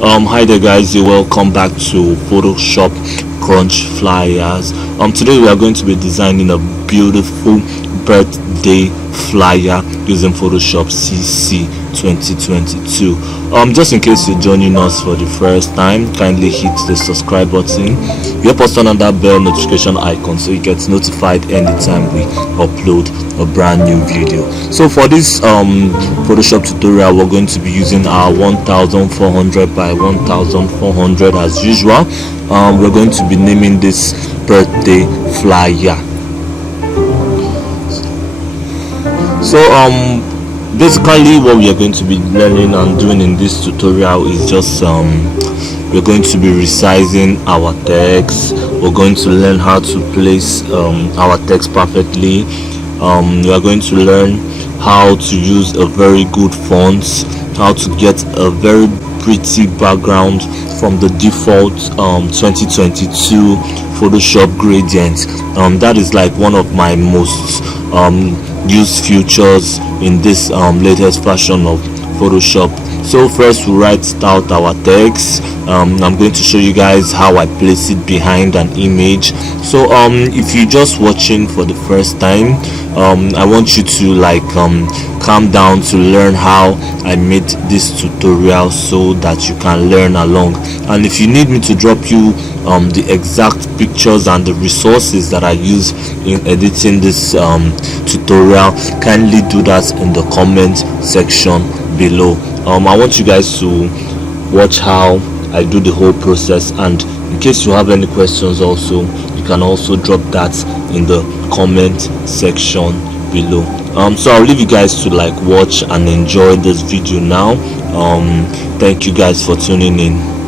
Hi there guys, welcome back to Photoshop Crunch Flyers. Today we are going to be designing a beautiful birthday flyer using Photoshop CC 2022. Just in case you're joining us for the first time, kindly hit the subscribe button. You help us turn on that bell notification icon so you get notified anytime we upload a brand new video. So for this Photoshop tutorial, we're going to be using our 1400 by 1400 as usual. We're going to be naming this birthday flyer. So basically what we are going to be learning and doing in this tutorial is just we're going to be resizing our text. We're going to learn how to place our text perfectly. We are going to learn how to use a very good font, how to get a very pretty background from the default 2022 Photoshop gradient. That is like one of my most used features in this latest version of Photoshop. So first we write out our text. I'm going to show you guys how I place it behind an image. So if you're just watching for the first time, I want you to calm down to learn how I made this tutorial so that you can learn along. And if you need me to drop you the exact pictures and the resources that I use in editing this tutorial, kindly do that in the comment section below. I want you guys to watch how I do the whole process, and in case you have any questions also, you can also drop that in the comment section below. So I'll leave you guys to watch and enjoy this video now. Thank you guys for tuning in.